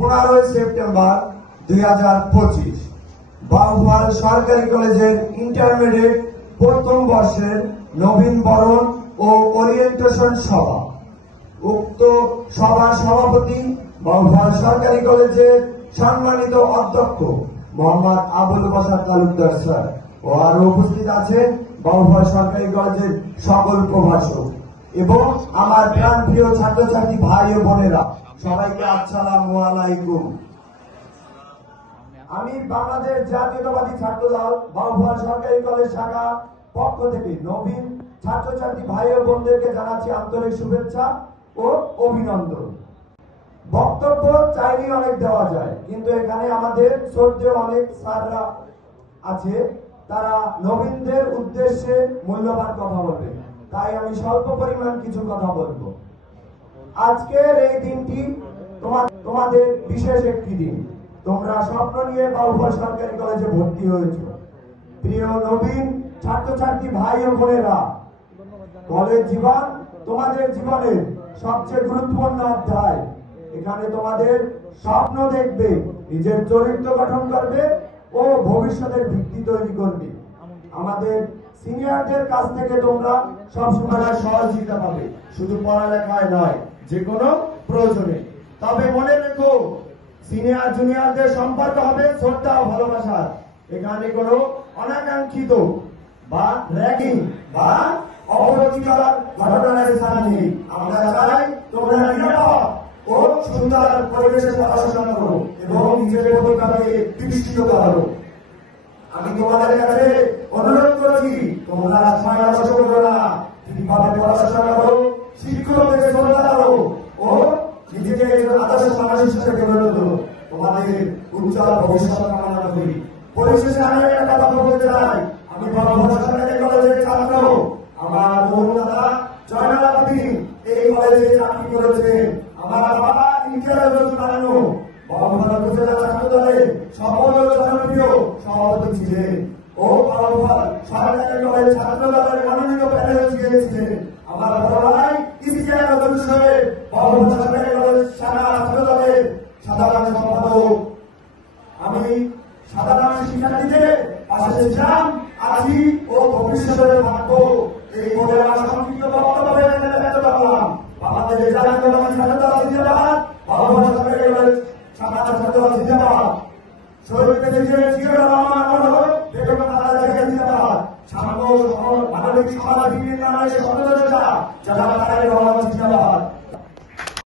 15 September 2025 Bauphal সরকারি কলেজের intermediate প্রথম বর্ষের নবীন বরণ ও ওরিয়েন্টেশন সভা। উক্ত সভার সভাপতি বাউফল সরকারি কলেজের সম্মানিত অধ্যক্ষ মোহাম্মদ আবুল বাশার তালুকদার স্যার ও আরো উপস্থিত আছেন বাউফল সরকারি কলেজের সকল প্রভাষক এবং আমার প্রাণপ্রিয় ছাত্রছাত্রী ভাই ও বোনেরা, সবাইকে আসসালামু আলাইকুম। আমি বাংলাদেশ জাতীয়তাবাদী ছাত্রদল বাউফল সরকারি কলেজ শাখা পক্ষ থেকে নবীন ছাত্রছাত্রী ভাই ও বোনদেরকে জানাচ্ছি আন্তরিক শুভেচ্ছা ও অভিনন্দন। বক্তব্য চাইলেই অনেক দেওয়া যায়, কিন্তু এখানে আমাদের শ্রদ্ধেয় অনেক স্যাররা আছে, তারা নবীনদের উদ্দেশ্যে মূল্যবান কথা বলবে, তাই আমি স্বল্প পরিমাণ কিছু কথা বলবো। আজকের এই দিনটি তোমাদের বিশেষ একটি দিন। তোমরা স্বপ্ন নিয়ে বাউফল সরকারি কলেজে ভর্তি হয়েছো। প্রিয় নবীন ছাত্রছাত্রী ভাই ও বোনেরা, কলেজ জীবন তোমাদের জীবনের সবচেয়ে গুরুত্বপূর্ণ অধ্যায়। এখানে তোমাদের স্বপ্ন দেখবে, নিজের চরিত্র গঠন করবে ও ভবিষ্যতের ভিত্তি তৈরি করবে। আমাদের সিনিয়রদের কাছ থেকে তোমরা সবসময় সহযোগিতা পাবে, শুধু পড়ালেখায় নয়, যে কোনো প্রয়োজনে। তবে মনে রেখো, সিনিয়র জুনিয়রদের সম্পর্ক হবে শ্রদ্ধা ও ভালোবাসার। এখানে কোনো অনাকাঙ্ক্ষিত বা র্যাগিং বা অপ্রীতিকর ঘটনার স্থান নেই। আমরা চাই তোমরা নিরাপদ ও সুন্দর পরিবেশে পড়াশোনা করো এবং নিজের ভবিষ্যৎকে প্রতিষ্ঠিত করো। আমি তোমাদের কাছে অনুরোধ করছি, তোমরা সময় নষ্ট করো না, ঠিকভাবে পড়াশোনা করো, শিক্ষকদের শ্রদ্ধা করো ও নিজেকে আদর্শ মানুষ হিসেবে গড়ে তোলো। তোমাদের উজ্জ্বল ভবিষ্যৎ কামনা করি। পরিশেষে আমি একটা কথা বলতে চাই, আমি বাউফল সরকারি কলেজের ছাত্র। আমার বন্ধুরা জয়নাল আবেদিন এই কলেজে চাকরি করেছে। আমার বাবা ইন্টারিয়ার বানানো বাউফল উপজেলা ছাত্রদলের সফল ও জনপ্রিয় সভাপতি ছিলেন ও বাউফল সরকারি কলেজ ছাত্রদলের মনোনীত প্যানেল ছিলেন। আমার বড় ভাই ইসিআর হিসেবে বাউফল সরকারি কলেজ শাখা ছাত্রদলের সাধারণ সম্পাদক। আমি সাধারণ শিক্ষার্থীদের পাশে ছিলাম, আছি ও ভবিষ্যতে থাকবো। এই বলে আমার সংক্ষিপ্ত বক্তব্য করলাম। বাংলাদেশ জাতীয়তাবাদী ছাত্রদল জিন্দাবাদ, বাউফল সরকারি কলেজ শাখা ছাত্রদল জিন্দাবাদ। শহীদ প্রেসিডেন্ট জিয়াউর রহমান মহোদয়, বেগম খালেদা জিয়া জিন্দাবাদ। সাম্য মানবিক সমাজ বিনির্মাণের সচেতনতা যারা